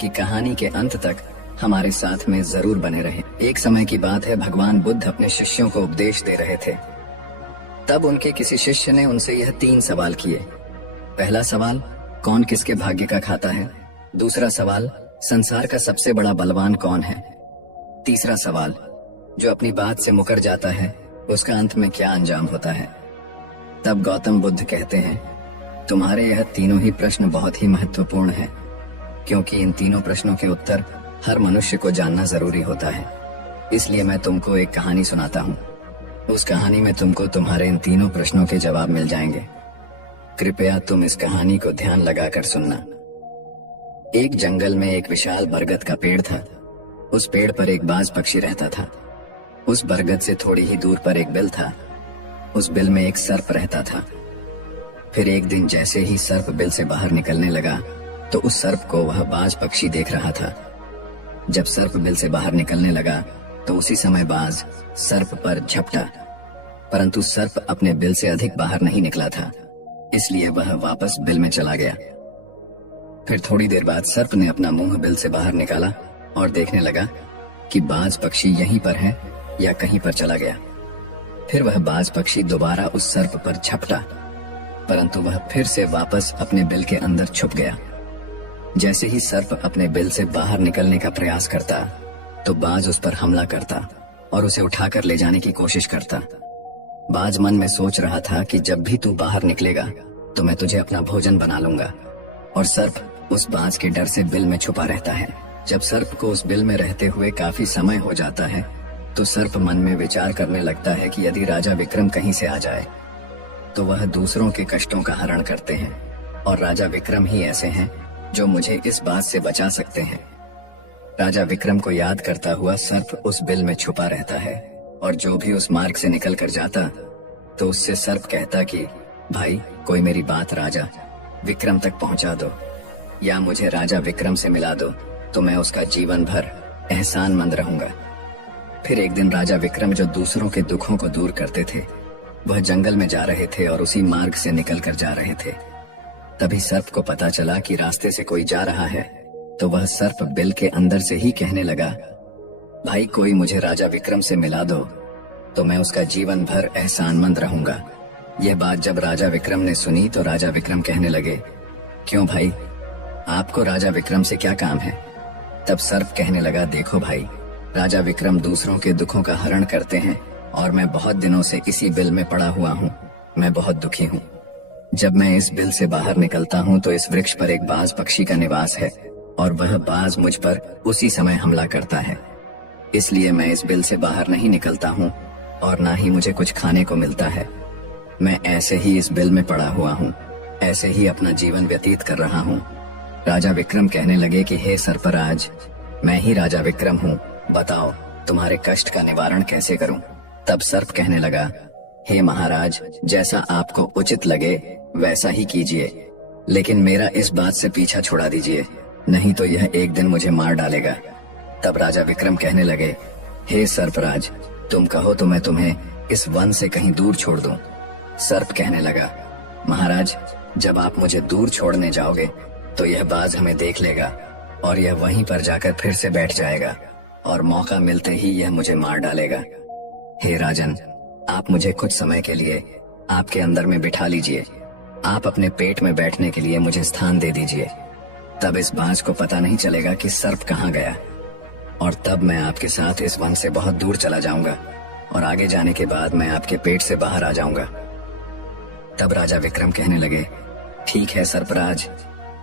कि कहानी के अंत तक हमारे साथ में जरूर बने रहें। एक समय की बात है, भगवान बुद्ध अपने शिष्यों को उपदेश दे रहे थे। तब उनके किसी शिष्य ने उनसे यह 3 सवाल किए। पहला सवाल, कौन किसके भाग्य का खाता है? दूसरा सवाल, संसार का सबसे बड़ा बलवान कौन है? तीसरा सवाल, जो अपनी बात से मुकर जाता है उसका अंत में क्या अंजाम होता है? तब गौतम बुद्ध कहते हैं, तुम्हारे यह तीनों ही प्रश्न बहुत ही महत्वपूर्ण हैं, क्योंकि इन तीनों प्रश्नों के उत्तर हर मनुष्य को जानना जरूरी होता है। इसलिए मैं तुमको एक कहानी सुनाता हूँ। उस कहानी में तुमको तुम्हारे इन तीनों प्रश्नों के जवाब मिल जाएंगे। कृपया तुम इस कहानी को ध्यान लगाकर सुनना। एक जंगल में एक विशाल बरगद का पेड़ था। उस पेड़ पर एक बाज पक्षी रहता था। उस बरगद से थोड़ी ही दूर पर एक बिल था। उस बिल में एक सर्प रहता था। फिर एक दिन जैसे ही सर्प बिल से बाहर निकलने लगा तो उस सर्प को वह बाज पक्षी देख रहा था। जब सर्प बिल से बाहर निकलने लगा तो उसी समय बाज सर्प पर झपटा, परंतु सर्प अपने बिल से अधिक बाहर नहीं निकला था, इसलिए वह वापस बिल में चला गया। फिर थोड़ी देर बाद सर्प ने अपना मुंह बिल से बाहर निकाला और देखने लगा कि बाज पक्षी यहीं पर है या कहीं पर चला गया। फिर वह बाज पक्षी दोबारा उस सर्प पर झपटा, परंतु वह फिर से वापस अपने बिल के अंदर छुप गया। जैसे ही सर्प अपने बिल से बाहर निकलने का प्रयास करता तो बाज उस पर हमला करता और उसे उठाकर ले जाने की कोशिश करता। बाज मन में सोच रहा था कि जब भी तू बाहर निकलेगा तो मैं तुझे अपना भोजन बना लूंगा, और सर्प उस बाज के डर से बिल में छुपा रहता है। जब सर्प को उस बिल में रहते हुए काफी समय हो जाता है तो सर्प मन में विचार करने लगता है कि यदि राजा विक्रम कहीं से आ जाए तो वह दूसरों के कष्टों का हरण करते हैं, और राजा विक्रम ही ऐसे हैं जो मुझे इस बात से बचा सकते हैं। राजा विक्रम को याद करता हुआ सर्प उस बिल में छुपा रहता है, और जो भी उस मार्ग से निकल कर जाता तो उससे सर्प कहता कि भाई, कोई मेरी बात राजा विक्रम तक पहुंचा दो, या मुझे राजा विक्रम से मिला दो तो मैं उसका जीवन भर एहसानमंद रहूंगा। फिर एक दिन राजा विक्रम, जो दूसरों के दुखों को दूर करते थे, वह जंगल में जा रहे थे और उसी मार्ग से निकल कर जा रहे थे। तभी सर्प को पता चला कि रास्ते से कोई जा रहा है, तो वह सर्प बिल के अंदर से ही कहने लगा, भाई, कोई मुझे राजा विक्रम से मिला दो तो मैं उसका जीवन भर एहसानमंद रहूंगा। यह बात जब राजा विक्रम ने सुनी तो राजा विक्रम कहने लगे, क्यों भाई, आपको राजा विक्रम से क्या काम है? तब सर्प कहने लगा, देखो भाई, राजा विक्रम दूसरों के दुखों का हरण करते हैं और मैं बहुत दिनों से इसी बिल में पड़ा हुआ हूँ। मैं बहुत दुखी हूँ। जब मैं इस बिल से बाहर निकलता हूँ तो इस वृक्ष पर एक बाज पक्षी का निवास है, और वह बाज मुझ पर उसी समय हमला करता है। इसलिए मैं इस बिल से बाहर नहीं निकलता हूँ और ना ही मुझे कुछ खाने को मिलता है। मैं ऐसे ही इस बिल में पड़ा हुआ हूँ, ऐसे ही अपना जीवन व्यतीत कर रहा हूँ। राजा विक्रम कहने लगे कि हे सर्पराज, मैं ही राजा विक्रम हूँ, बताओ तुम्हारे कष्ट का निवारण कैसे करूं? तब सर्प कहने लगा, हे महाराज, जैसा आपको उचित लगे वैसा ही कीजिए, लेकिन मेरा इस बात से पीछा छुड़ा दीजिए, नहीं तो यह एक दिन मुझे मार डालेगा। तब राजा विक्रम कहने लगे, हे सर्पराज, तुम कहो तो मैं तुम्हें इस वन से कहीं दूर छोड़ दूं। सर्प कहने लगा, महाराज, जब आप मुझे दूर छोड़ने जाओगे तो यह बाज हमें देख लेगा और यह वहीं पर जाकर फिर से बैठ जाएगा और मौका मिलते ही यह मुझे मार डालेगा। हे राजन, आप मुझे कुछ समय के लिए आपके अंदर में बिठा लीजिए। आप अपने पेट में बैठने के लिए मुझे स्थान दे दीजिए। तब इस बाज को पता नहीं चलेगा कि सर्प कहाँ गया, और तब मैं आपके साथ इस वन से बहुत दूर चला जाऊंगा और आगे जाने के बाद मैं आपके पेट से बाहर आ जाऊंगा। तब राजा विक्रम कहने लगे, ठीक है सर्पराज,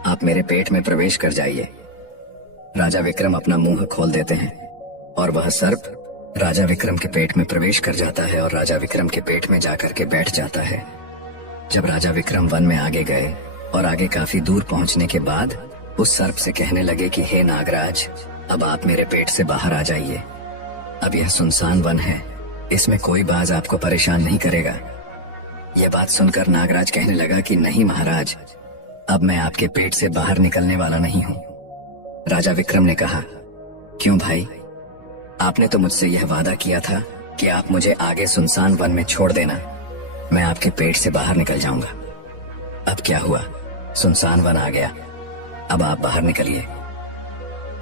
आप मेरे पेट में प्रवेश कर जाइए। राजा विक्रम अपना मुंह खोल देते हैं और वह सर्प राजा विक्रम के पेट में प्रवेश कर जाता है और राजा विक्रम के पेट में जाकर के बैठ जाता है। जब राजा विक्रम वन में आगे गए और आगे काफी दूर पहुंचने के बाद उस सर्प से कहने लगे कि हे नागराज, अब आप मेरे पेट से बाहर आ जाइए। अब यह सुनसान वन है, इसमें कोई बाज आपको परेशान नहीं करेगा। यह बात सुनकर नागराज कहने लगा कि नहीं महाराज, अब मैं आपके पेट से बाहर निकलने वाला नहीं हूँ। राजा विक्रम ने कहा, क्यों भाई, आपने तो मुझसे यह वादा किया था कि आप मुझे आगे सुनसान वन में छोड़ देना, मैं आपके पेट से बाहर निकल जाऊंगा। अब क्या हुआ, सुनसान वन आ गया, अब आप बाहर निकलिए।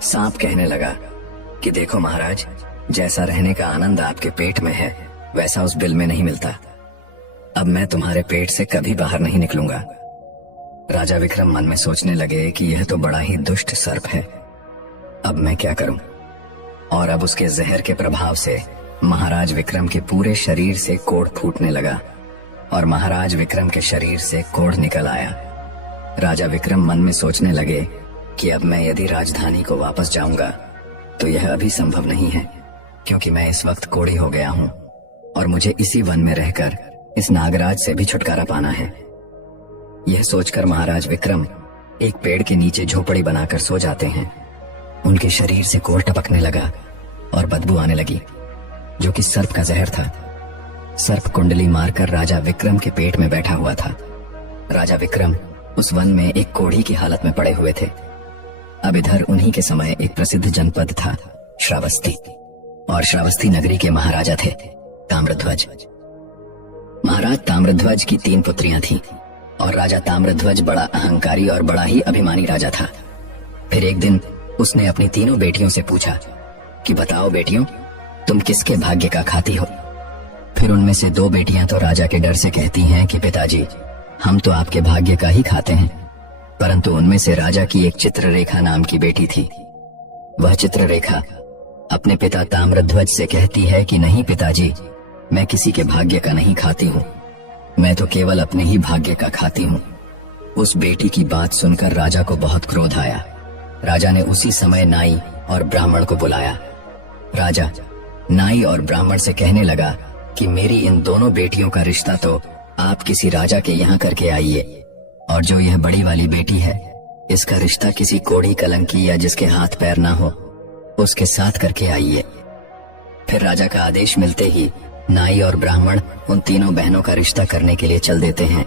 सांप कहने लगा कि देखो महाराज, जैसा रहने का आनंद आपके पेट में है वैसा उस बिल में नहीं मिलता। अब मैं तुम्हारे पेट से कभी बाहर नहीं निकलूंगा। राजा विक्रम मन में सोचने लगे कि यह तो बड़ा ही दुष्ट सर्प है, अब मैं क्या करूं। और अब उसके जहर के प्रभाव से महाराज विक्रम के पूरे शरीर से कोढ़ फूटने लगा और महाराज विक्रम के शरीर से कोढ़ निकल आया। राजा विक्रम मन में सोचने लगे कि अब मैं यदि राजधानी को वापस जाऊंगा तो यह अभी संभव नहीं है, क्योंकि मैं इस वक्त कोढ़ी हो गया हूं और मुझे इसी वन में रहकर इस नागराज से भी छुटकारा पाना है। यह सोचकर महाराज विक्रम एक पेड़ के नीचे झोपड़ी बनाकर सो जाते हैं। उनके शरीर से कोढ़ टपकने लगा और बदबू आने लगी, जो कि सर्प का जहर था। सर्प कुंडली मारकर राजा विक्रम के पेट में बैठा हुआ था। राजा विक्रम उस वन में एक कोढ़ी की हालत में पड़े हुए थे। अब इधर उन्हीं के समय एक प्रसिद्ध जनपद था श्रावस्ती, और श्रावस्ती नगरी के महाराजा थे ताम्रध्वज। महाराज ताम्रध्वज की 3 पुत्रियां थीं और राजा ताम्रध्वज बड़ा अहंकारी और बड़ा ही अभिमानी राजा था। फिर एक दिन उसने अपनी तीनों बेटियों से पूछा कि बताओ बेटियों, तुम किसके भाग्य का खाती हो। फिर उनमें से 2 बेटियां तो राजा के डर से कहती हैं कि पिताजी, हम तो आपके भाग्य का ही खाते हैं। परंतु उनमें से राजा की एक चित्ररेखा नाम की बेटी थी। वह चित्ररेखा अपने पिता ताम्रध्वज से कहती है कि नहीं पिताजी, मैं किसी के भाग्य का नहीं खाती हूँ, मैं तो केवल अपने ही भाग्य का खाती हूँ। उस बेटी की बात सुनकर राजा को बहुत क्रोध आया। राजा ने उसी समय नाई और ब्राह्मण को बुलाया। राजा नाई और ब्राह्मण से कहने लगा कि मेरी इन दोनों बेटियों का रिश्ता तो आप किसी राजा के यहाँ करके आइए, और जो यह बड़ी वाली बेटी है इसका रिश्ता किसी कोढ़ी कलंकी या जिसके हाथ पैर ना हो उसके साथ करके आइए। फिर राजा का आदेश मिलते ही नाई और ब्राह्मण उन तीनों बहनों का रिश्ता करने के लिए चल देते हैं।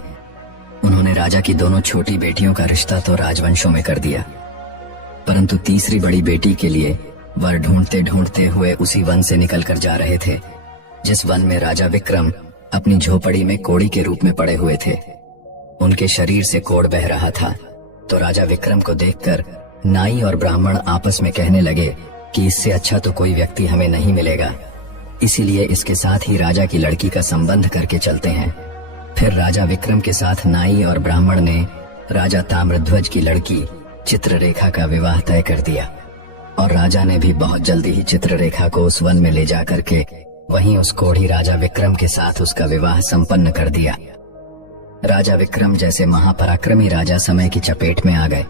उन्होंने राजा की दोनों छोटी बेटियों का रिश्ता तो राजवंशों में कर दिया, परंतु तीसरी बड़ी बेटी के लिए वर ढूंढते ढूंढते हुए उसी वन से निकलकर जा रहे थे जिस वन में राजा विक्रम अपनी झोपड़ी में कोढ़ी के रूप में पड़े हुए थे। उनके शरीर से कोढ़ बह रहा था, तो राजा विक्रम को देखकर नाई और ब्राह्मण आपस में कहने लगे कि इससे अच्छा तो कोई व्यक्ति हमें नहीं मिलेगा, इसीलिए इसके साथ ही राजा की लड़की का संबंध करके चलते हैं। फिर राजा विक्रम के साथ नाई और ब्राह्मण ने राजा ताम्रध्वज की लड़की चित्ररेखा का विवाह तय कर दिया, और राजा ने भी बहुत जल्दी ही चित्ररेखा को उस वन में ले जाकर के वहीं उस कोढ़ी राजा विक्रम के साथ उसका विवाह संपन्न कर दिया। राजा विक्रम जैसे महापराक्रमी राजा समय की चपेट में आ गए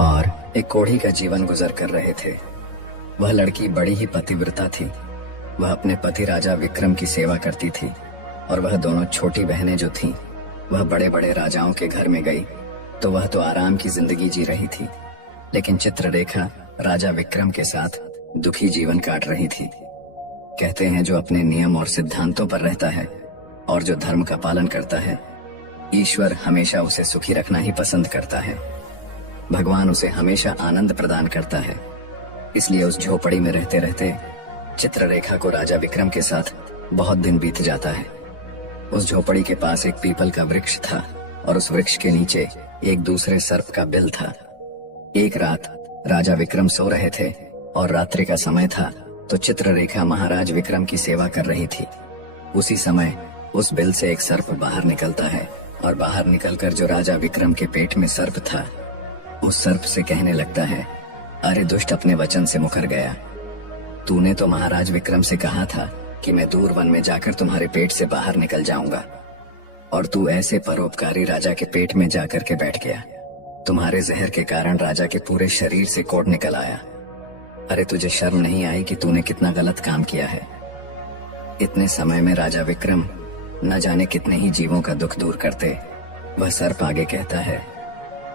और एक कोढ़ी का जीवन गुजर कर रहे थे। वह लड़की बड़ी ही पतिव्रता थी। वह अपने पति राजा विक्रम की सेवा करती थी, और वह दोनों छोटी बहनें जो थीं, वह बड़े बड़े राजाओं के घर में गई तो वह तो आराम की जिंदगी जी रही थी, लेकिन चित्ररेखा राजा विक्रम के साथ दुखी जीवन काट रही थी। कहते हैं जो अपने नियम और सिद्धांतों पर रहता है और जो धर्म का पालन करता है, ईश्वर हमेशा उसे सुखी रखना ही पसंद करता है। भगवान उसे हमेशा आनंद प्रदान करता है। इसलिए उस झोपड़ी में रहते रहते चित्ररेखा को राजा विक्रम के साथ बहुत दिन बीत जाता है। उस झोपड़ी के पास एक पीपल का वृक्ष था और उस वृक्ष के नीचे एक दूसरे सर्प का बिल था। एक रात राजा विक्रम सो रहे थे और रात्रि का समय था, तो चित्ररेखा महाराज विक्रम की सेवा कर रही थी। उसी समय उस बिल से एक सर्प बाहर निकलता है, और बाहर निकलकर जो राजा विक्रम के पेट में सर्प था उस सर्प से कहने लगता है, अरे दुष्ट, अपने वचन से मुकर गया। तूने तो महाराज विक्रम से कहा था कि मैं दूर वन में जाकर तुम्हारे पेट से बाहर निकल जाऊंगा, और तू ऐसे परोपकारी राजा के पेट में जाकर के बैठ गया। तुम्हारे जहर के कारण राजा के पूरे शरीर से कोढ़ निकल आया। अरे तुझे शर्म नहीं आई कि तूने कितना गलत काम किया है। इतने समय में राजा विक्रम न जाने कितने ही जीवों का दुख दूर करते। वह सर्प आगे कहता है,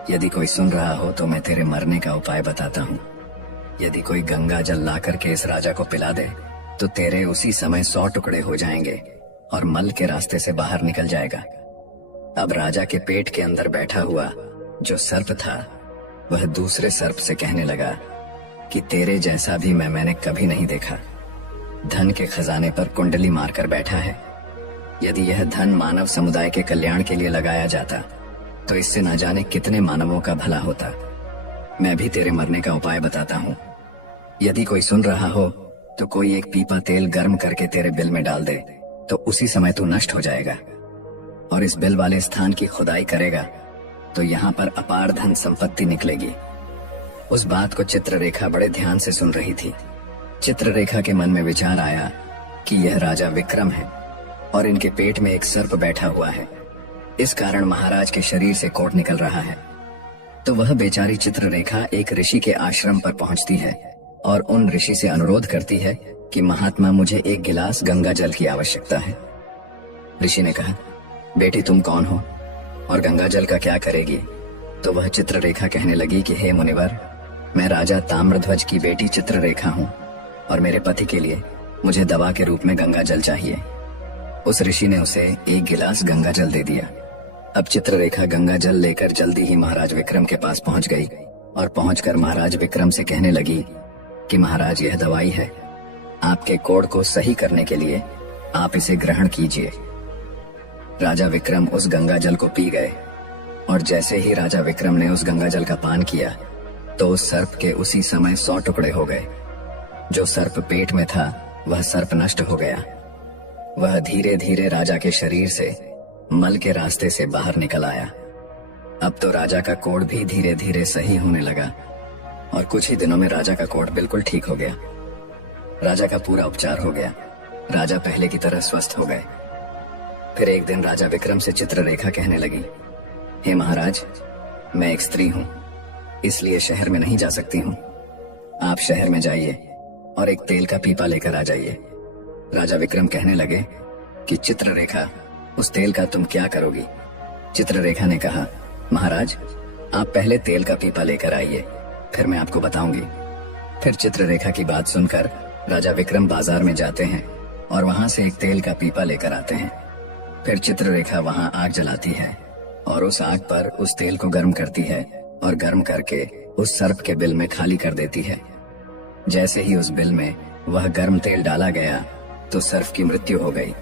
यदि कोई सुन रहा हो तो मैं तेरे मरने का उपाय बताता हूँ। यदि कोई गंगा जल ला करके इस राजा को पिला दे तो तेरे उसी समय 100 टुकड़े हो जाएंगे और मल के रास्ते से बाहर निकल जाएगा। अब राजा के पेट के अंदर बैठा हुआ जो सर्प था वह दूसरे सर्प से कहने लगा कि तेरे जैसा भी मैंने कभी नहीं देखा। धन के खजाने पर कुंडली मारकर बैठा है। यदि यह धन मानव समुदाय के कल्याण के लिए लगाया जाता तो इससे न जाने कितने मानवों का भला होता। मैं भी तेरे मरने का उपाय बताता हूँ। यदि कोई सुन रहा हो तो कोई एक पीपा तेल गर्म करके तेरे बिल में डाल दे तो उसी समय तू नष्ट हो जाएगा, और इस बिल वाले स्थान की खुदाई करेगा तो यहाँ पर अपार धन संपत्ति निकलेगी। उस बात को चित्ररेखा बड़े ध्यान से सुन रही थी। चित्ररेखा के मन में विचार आया कि यह राजा विक्रम है और इनके पेट में एक सर्प बैठा हुआ है, इस कारण महाराज के शरीर से कोढ़ निकल रहा है। तो वह बेचारी चित्ररेखा एक ऋषि के आश्रम पर पहुंचती है और उन ऋषि से अनुरोध करती है कि महात्मा, मुझे एक गिलास गंगा जल की आवश्यकता है। ऋषि ने कहा, बेटी तुम कौन हो और गंगा जल का क्या करेगी? तो वह चित्ररेखा कहने लगी कि हे मुनिवर, मैं राजा ताम्रध्वज की बेटी चित्ररेखा हूँ और मेरे पति के लिए मुझे दवा के रूप में गंगा जल चाहिए। उस ऋषि ने उसे एक गिलास गंगा जल दे दिया। अब चित्ररेखा गंगा जल लेकर जल्दी ही महाराज विक्रम के पास पहुंच गई और पहुंचकर महाराज विक्रम से कहने लगी कि महाराज, यह दवाई है, आपके कोढ़ को सही करने के लिए आप इसे ग्रहण कीजिए। राजा विक्रम उस गंगा जल को पी गए और जैसे ही राजा विक्रम ने उस गंगा जल का पान किया तो उस सर्प के उसी समय 100 टुकड़े हो गए। जो सर्प पेट में था वह सर्प नष्ट हो गया। वह धीरे धीरे राजा के शरीर से मल के रास्ते से बाहर निकल आया। अब तो राजा का कोढ़ भी धीरे धीरे सही होने लगा और कुछ ही दिनों में राजा का कोढ़ बिल्कुल ठीक हो गया। राजा का पूरा उपचार हो गया। राजा पहले की तरह स्वस्थ हो गए। फिर एक दिन राजा विक्रम से चित्ररेखा कहने लगी, हे महाराज, मैं एक स्त्री हूँ, इसलिए शहर में नहीं जा सकती हूँ। आप शहर में जाइए और एक तेल का पीपा लेकर आ जाइए। राजा विक्रम कहने लगे कि चित्ररेखा, उस तेल का तुम क्या करोगी? चित्ररेखा ने कहा, महाराज, आप पहले तेल का पीपा लेकर आइए, फिर मैं आपको बताऊंगी। फिर चित्ररेखा की बात सुनकर राजा विक्रम बाजार में जाते हैं और वहां से एक तेल का पीपा लेकर आते हैं। फिर चित्ररेखा वहां आग जलाती है और उस आग पर उस तेल को गर्म करती है और गर्म करके उस सर्प के बिल में खाली कर देती है। जैसे ही उस बिल में वह गर्म तेल डाला गया तो सर्प की मृत्यु हो गई।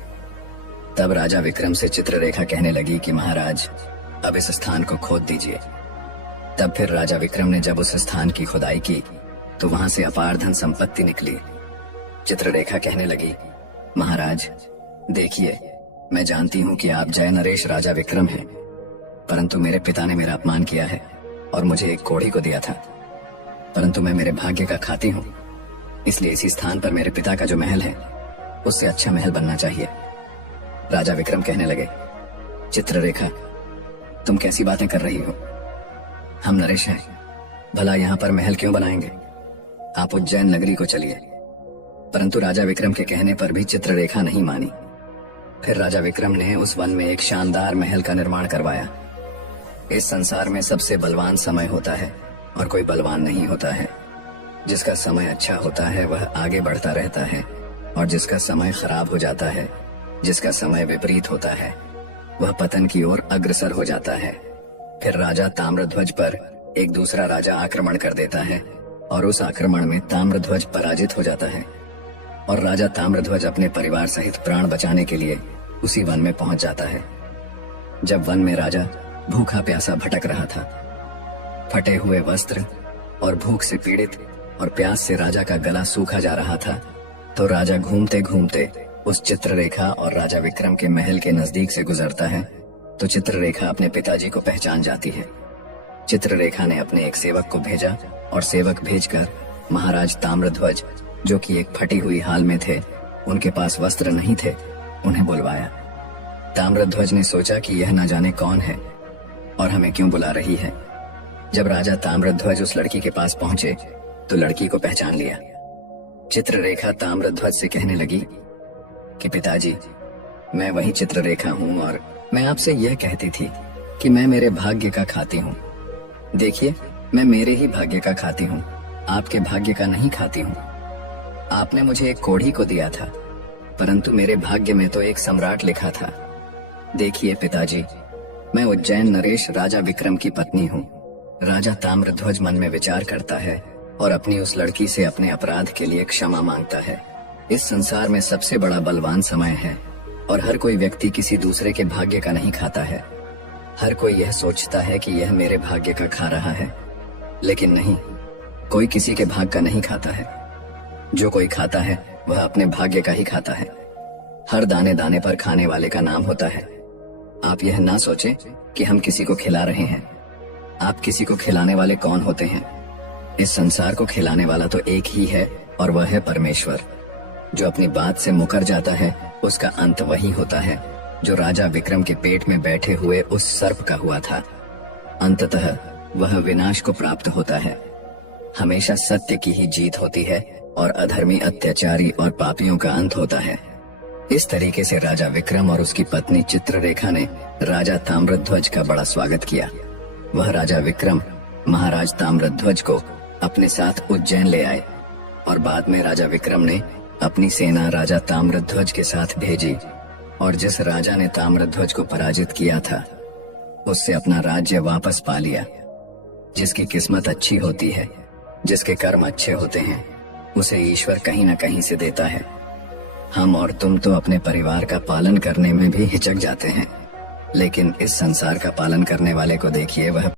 तब राजा विक्रम से चित्ररेखा कहने लगी कि महाराज, अब इस स्थान को खोद दीजिए। तब फिर राजा विक्रम ने जब उस स्थान की खुदाई की तो वहां से अपार धन संपत्ति निकली। चित्ररेखा कहने लगी, महाराज देखिए, मैं जानती हूँ कि आप जय नरेश राजा विक्रम हैं, परंतु मेरे पिता ने मेरा अपमान किया है और मुझे एक कोढ़ी को दिया था, परंतु मैं मेरे भाग्य का खाती हूँ, इसलिए इसी स्थान पर मेरे पिता का जो महल है उससे अच्छा महल बनना चाहिए। राजा विक्रम कहने लगे, चित्ररेखा, तुम कैसी बातें कर रही हो? हम नरेश हैं, भला यहाँ पर महल क्यों बनाएंगे? आप उज्जैन नगरी को चलिए। परंतु राजा विक्रम के कहने पर भी चित्ररेखा नहीं मानी। फिर राजा विक्रम ने उस वन में एक शानदार महल का निर्माण करवाया। इस संसार में सबसे बलवान समय होता है और कोई बलवान नहीं होता है। जिसका समय अच्छा होता है वह आगे बढ़ता रहता है और जिसका समय खराब हो जाता है, जिसका समय विपरीत होता है, वह पतन की ओर अग्रसर हो जाता है। फिर राजा ताम्रध्वज पर एक दूसरा राजा आक्रमण कर देता है और उस आक्रमण में ताम्रध्वज पराजित हो जाता है और राजा ताम्रध्वज अपने परिवार सहित प्राण बचाने के लिए उसी वन में पहुंच जाता है। जब वन में राजा भूखा प्यासा भटक रहा था, फटे हुए वस्त्र और भूख से पीड़ित और प्यास से राजा का गला सूखा जा रहा था, तो राजा घूमते घूमते उस चित्ररेखा और राजा विक्रम के महल के नजदीक से गुजरता है। तो चित्ररेखा अपने पिताजी को पहचान जाती है। चित्ररेखा ने अपने एक सेवक को भेजा और सेवक भेजकर महाराज ताम्रध्वज, जो कि एक फटी हुई हाल में थे, उनके पास वस्त्र नहीं थे, उन्हें बुलवाया। ताम्रध्वज ने सोचा कि यह न जाने कौन है और हमें क्यों बुला रही है। जब राजा ताम्रध्वज उस लड़की के पास पहुंचे तो लड़की को पहचान लिया। चित्ररेखा ताम्रध्वज से कहने लगी कि पिताजी, मैं वही चित्ररेखा हूँ और मैं आपसे यह कहती थी कि मैं मेरे भाग्य का खाती हूँ। देखिए, मैं मेरे ही भाग्य का खाती हूँ, आपके भाग्य का नहीं खाती हूँ। आपने मुझे एक कोढ़ी को दिया था, परंतु मेरे भाग्य में तो एक सम्राट लिखा था। देखिए पिताजी, मैं उज्जैन नरेश राजा विक्रम की पत्नी हूँ। राजा ताम्रध्वज मन में विचार करता है और अपनी उस लड़की से अपने अपराध के लिए क्षमा मांगता है। इस संसार में सबसे बड़ा बलवान समय है और हर कोई व्यक्ति किसी दूसरे के भाग्य का नहीं खाता है। हर कोई यह सोचता है कि यह मेरे भाग्य का खा रहा है, लेकिन नहीं, कोई किसी के भाग का नहीं खाता है। जो कोई खाता है वह अपने भाग्य का ही खाता है। हर दाने दाने पर खाने वाले का नाम होता है। आप यह ना सोचें कि हम किसी को खिला रहे हैं। आप किसी को खिलाने वाले कौन होते हैं? इस संसार को खिलाने वाला तो एक ही है और वह है परमेश्वर। जो अपनी बात से मुकर जाता है उसका अंत वही होता है जो राजा विक्रम के पेट में बैठे हुए उस सर्प का हुआ था। अंततः वह विनाश को प्राप्त होता है। हमेशा सत्य की ही जीत होती है और अधर्मी, अत्याचारी और पापियों का अंत होता है। इस तरीके से राजा विक्रम और उसकी पत्नी चित्ररेखा ने राजा ताम्रध्वज का बड़ा स्वागत किया। वह राजा विक्रम महाराज ताम्रध्वज को अपने साथ उज्जैन ले आए और बाद में राजा विक्रम ने अपनी सेना राजा ताम्रध्वज के साथ भेजी और जिस राजा ने ताम्रध्वज को पराजित किया था उससे अपना राज्य वापस पा लिया। जिसकी किस्मत अच्छी होती है, जिसके कर्म अच्छे होते हैं, उसे ईश्वर कहीं न कहीं से देता है। हम और तुम तो अपने परिवार का पालन करने में भी हिचक जाते हैं, लेकिन इस संसार का पालन करने वाले को देखिए, वह